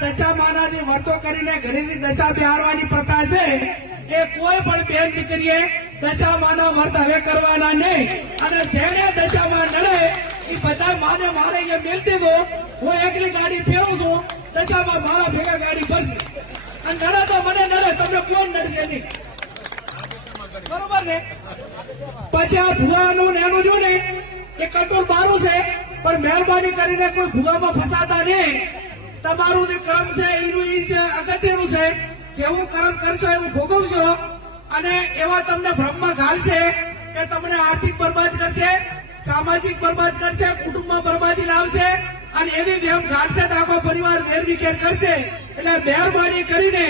દશા માનાથી વર્તો કરીને ઘરેથી દશા બિહારવાની પ્રથા છે એ કોઈ પણ બેન દીકરીએ દશા માના વર્ત હવે કરવાના નહીં. અને જેને દશામાં નડે એ બધા માને મારે એ મેલતી દો. હું એકલી ગાડી ફેરવું છું, દશામાં મારા ભેગા ગાડી ભરશે. અને નડે તો મને નડે, તમને કોણ નડશે નહીં? બરોબર ને? પછી આ ભુવાનું ને એનું જો ને એ કંટ્રોલ બારું છે, પણ મહેરબાની કરીને કોઈ ભુવામાં ફસાતા નહીં. તમારું જે કર્મ છે એનું એ છે અગત્યનું છે. જેવું કર્મ કરશો એવું ભોગવશો. અને એવા તમને બ્રહ્મ ઘાલશે કે તમને આર્થિક બરબાદ કરશે, સામાજિક બરબાદ કરશે, કુટુંબમાં બરબાદી લાવશે. અને એવી વેમ ઘાલશે તો આખો પરિવાર વેરવિખેર કરશે. એટલે મહેરબાની કરીને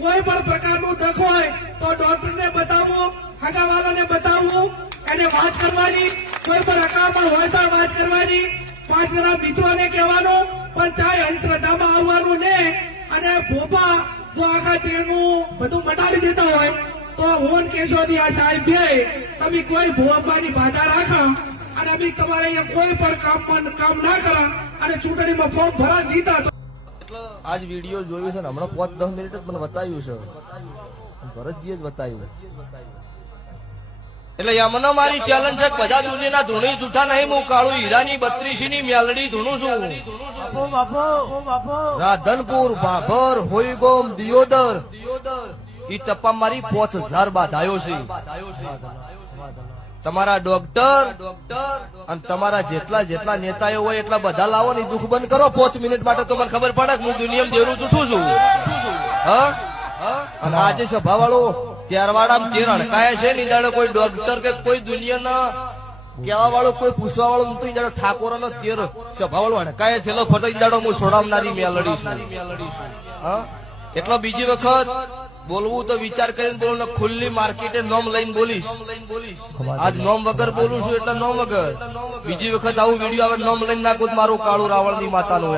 કોઈ પણ પ્રકારનું દખ હોય તો ડોક્ટરને બતાવવું, હગાવાલાને બતાવવું, એને વાત કરવાની. કોઈ પણ અકામણ હોય તો વાત કરવાની. 5 જણા મિત્રોને કહેવાનું, પણ ચાહે અંધશ્રદ્ધામાં આવવાનું ને. અને ભોપા જો આખા તેનું બધું મટાડી દેતા હોય તો હું કેશોદી આ સાહેબ બે તમે કોઈ ભોપાની બાધા રાખો અને અમે તમારે અહીંયા કોઈ પણ કામ ના કરો અને ચૂંટણીમાં ફોર્મ ભરા દીધા. આજ વિડીયો જોયો છે ને હમણાં 5-10 મિનિટ જ મને બતાવ્યું છે, ભરતજીએ જ બતાવ્યું. એટલે યમનો મારી ચેલેન્જ છે, બધા દુનિયાના ધૂણી જૂઠા નહીં. હું કાળુ હીરાની 32 ની મેલડી ધૂણું છું. રાધનપુર, ભાભર, હોઈગોમ, દિયોદર ઈ ટપ્પા મારી 5000 બાધાયો છે. તમારા ડોક્ટર અને તમારા જેટલા નેતાઓ હોય એટલા બધા લાવો ને દુઃખ બંધ કરો 5 મિનિટ માટે. તો મને ખબર પડે કે હું દુનિયામાં જેરું જૂઠું છું. અને આજે સભા વાળો ત્યારવાડા તેર અડકાયા છે. ની દાડે કોઈ ડોક્ટર કે કોઈ દુનિયાના કેવા વાળો કોઈ પૂછવા વાળો નતું. દાડો ઠાકોર નો તેર સભા વાળો અડકાયા થયેલો ફટો દાડો હું છોડાવનારી મેલડી છું. એટલો બીજી વખત બોલવું તો વિચાર કરીને બોલું ને ખુલ્લી માર્કેટે નોમ લઈને બોલીશ. આજ નોમ વગર બોલું છું એટલે નોમ વગર. બીજી વખત આવું વિડીયો આવે નોમ લઈને નાખું મારું કાળું રાવણ ની માતાનું.